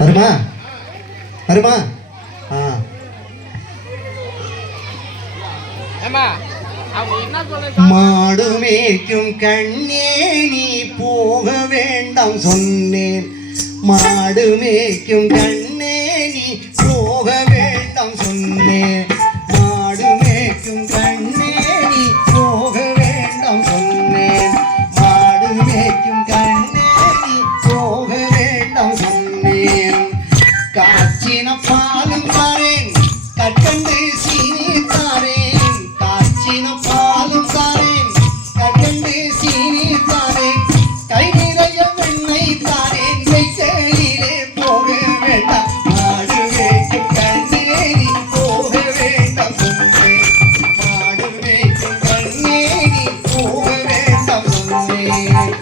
வருமா வருமா? மாடு மேய்க்கும் கண்ணே நீ போக வேண்டாம் சொன்னேன். மாடு மேய்க்கும் கண்ணே நீ போக வேண்டாம் சொன்னேன். மாடு மேய்க்கும் கண்ணே நீ போக வேண்டாம் சொன்னேன். மாடு மேய்க்கும் கண்ணே நீ போக வேண்டாம் சொன்னேன். காய்ச்சின பாலும் தாரேன், கற்கண்டு சீனி தாரேன். காய்ச்சின பாலும் தாரேன், கற்கண்டு சீனி தாரேன். கை நிறைய வெண்ணெய் தாரேன், வெக்கையிலே போக வேண்டாம். மாடு மேய்க்கும் கண்ணே நீ போக வேண்டாம் சொன்னேன். மாடு மேய்க்கும் கண்ணே நீ போக வேண்டாம் சொன்னேன்.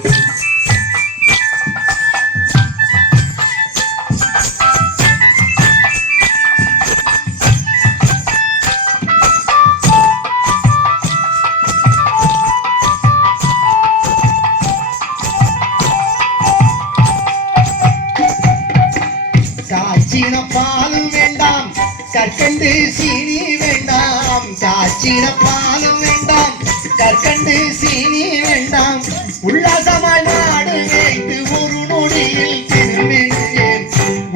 காய்ச்சின பாலும் வேண்டாம், கற்கண்டு சீனி வேண்டாம். காய்ச்சின பாலும் வேண்டாம், கற்கண்டு சீனி வேண்டாம். உல்லாசமாய் மாடு வைத்து ஒரு நொடியில் திரும்பினேன்.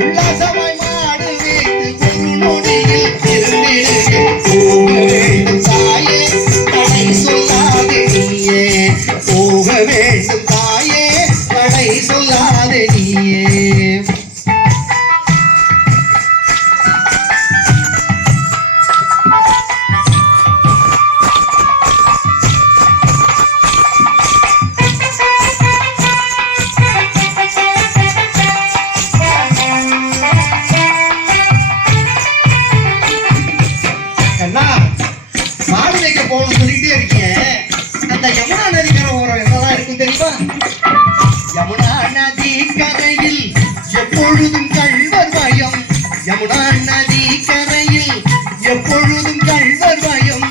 உல்லாசமாய் மாடு வைத்து ஒரு நொடியில் திரும்பினேன். போக வேண்டும் தாயே, தடை சொல்லாதே நீயே. போக வேண்டும் தாயே, தடை சொல்லாதே நீயே. மாடு வைக்க போகணும்னு சொல்லிட்டே இருக்கீங்க. அந்த யமுனா நதிக்கரை ஓரம் என்னதான் இருக்கும் தெரியுமா? யமுனா நதி கரையில் எப்பொழுதும் கள்வர் பயம். யமுனா நதி கரையில் எப்பொழுதும் கள்வர் பயம்.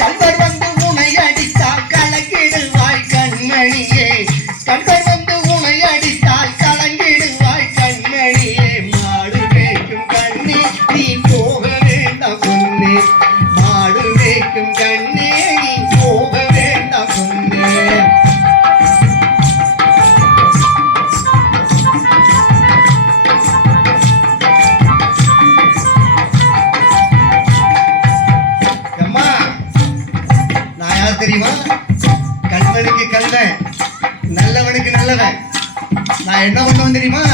கள்வர் வந்து உனை அடித்தால் கலங்கிடுவாய் கண்மணியே. கள்வர் வந்து உனை அடித்தால் கலங்கிடுவாய் கண்மணியே. மாடு மேய்க்கும் கண்ணே நீ போக வேண்டாம் சொன்னேன். மாடு மேய்க்கும் கண்ணே நீ போக வேண்டாம் சொன்னேன். அம்மா, நான் யார் தெரியுமா? கல்வனுக்கு கல்வன், நல்லவனுக்கு நல்லவன். நான் என்ன பண்ணுவேன் தெரியுமா?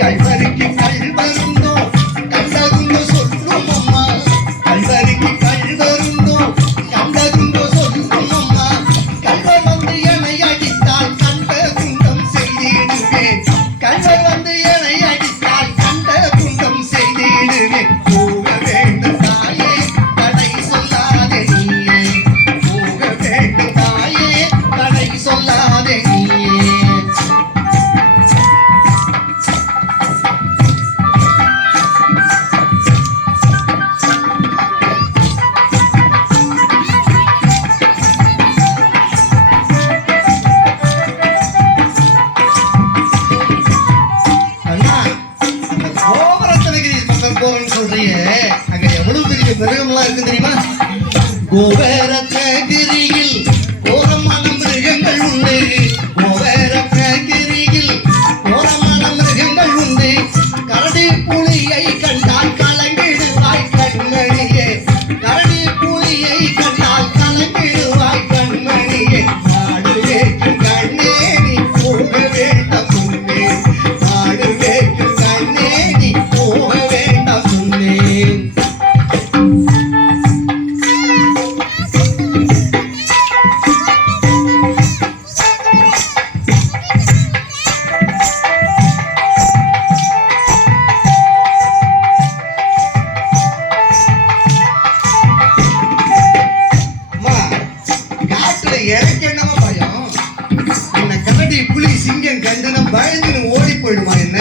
கல்வனுக்கு கல்வருந்தோ கண்டதுண்டோ சொல்லும் அம்மா. கல்வனுக்கு கல்வருந்தோ கண்டதுண்டோ சொல்லும் அம்மா. கல்வர் வந்து என்னை அடித்தால் கண்ட துண்டம் செய்திடுவேன். கல்வர் வந்து என்னை அடித்தால் கண்ட துண்டம் செய்திடுவேன். போக வேண்டும் தாயே, தடை சொல்லாதே நீயே. போக வேண்டும் தாயே, தடை சொல்லாதே நீயே. அங்க எவ்வளவு பெரிய மிருகம்லாம் இருக்கு தெரியுமா? கோவரத்தகிரியில் கோரமான மிருகங்கள் உண்டு. கோவரத்தகிரியில் கோரமான மிருகங்கள் உண்டு. கரடி புலியை கண்டால் கலங்கிடுவாய் கண்மணியே. கரடி புலியை கண்டால் கலங்கிடுவாய் கண்மணியே. மாடு மேய்க்கும் கண்ணே நீ போக வேண்டாம் சொன்னேன். மாடு மேய்க்கும் கண்ணே நீ போக வேண்டாம் சொன்னேன். எனக்கு என்னவா பயம்? என்ன கரடி புலி சிங்கம் கண்டுன பயந்து ஓடி போயிடுமா? என்ன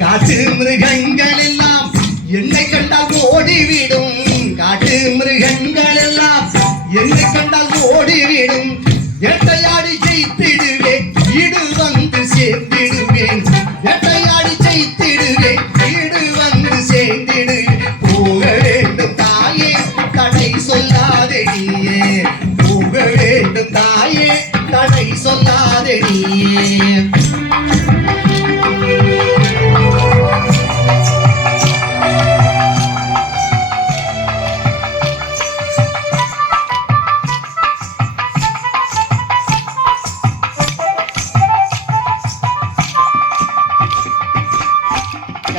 காட்டு மிருகங்கள் எல்லாம் என்னை கண்டால் ஓடிவிடும். காட்டு மிருகங்கள் எல்லாம் என்னை கண்டால் ஓடிவிடும். எட்டையாடி ஜெயித்திடுவேன், ஈடு வந்து சேர்த்திடுவேன்.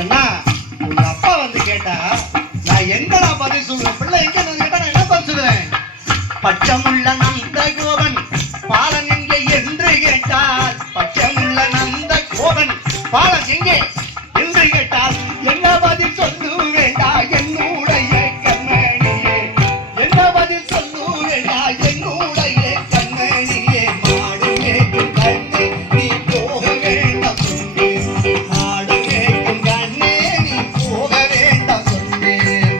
அண்ணா உங்க அப்பா வந்து கேட்டா நான் என்னடா பதில் சொல்லுவேன்? பிள்ளை எங்க வந்து கேட்டா நான் என்ன பதில் சொல்லுவேன்? பச்சமுள்ள நந்த கோபன் பாலன் எங்கே என்று கேட்டால், பச்சமுள்ள நந்த கோபன் பாலன் எங்கே என்று கேட்டால் என்ன பதில் சொல்லுவேண்டா என்னுடைய கண்மணியே, என்ன பதில் சொல்லுவேண்டா என்னுடைய கண்மணியே. மாடு மேய்க்கும் கண்ணே நீ போக வேண்டாம் சொன்னேன், மாடு மேய்க்கும் கண்ணே நீ போக வேண்டாம் சொன்னேன்.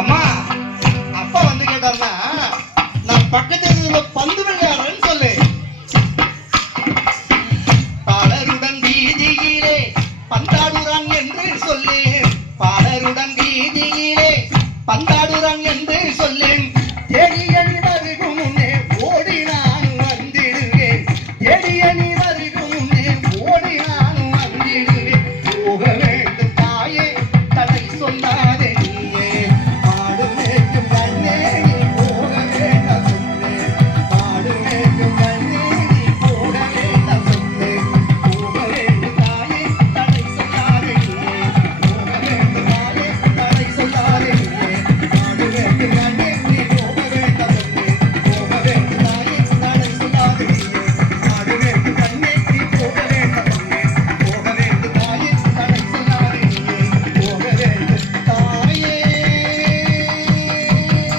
அம்மா அப்பா வந்து கேட்டாருன்னா நான் பக்கத்துல பந்து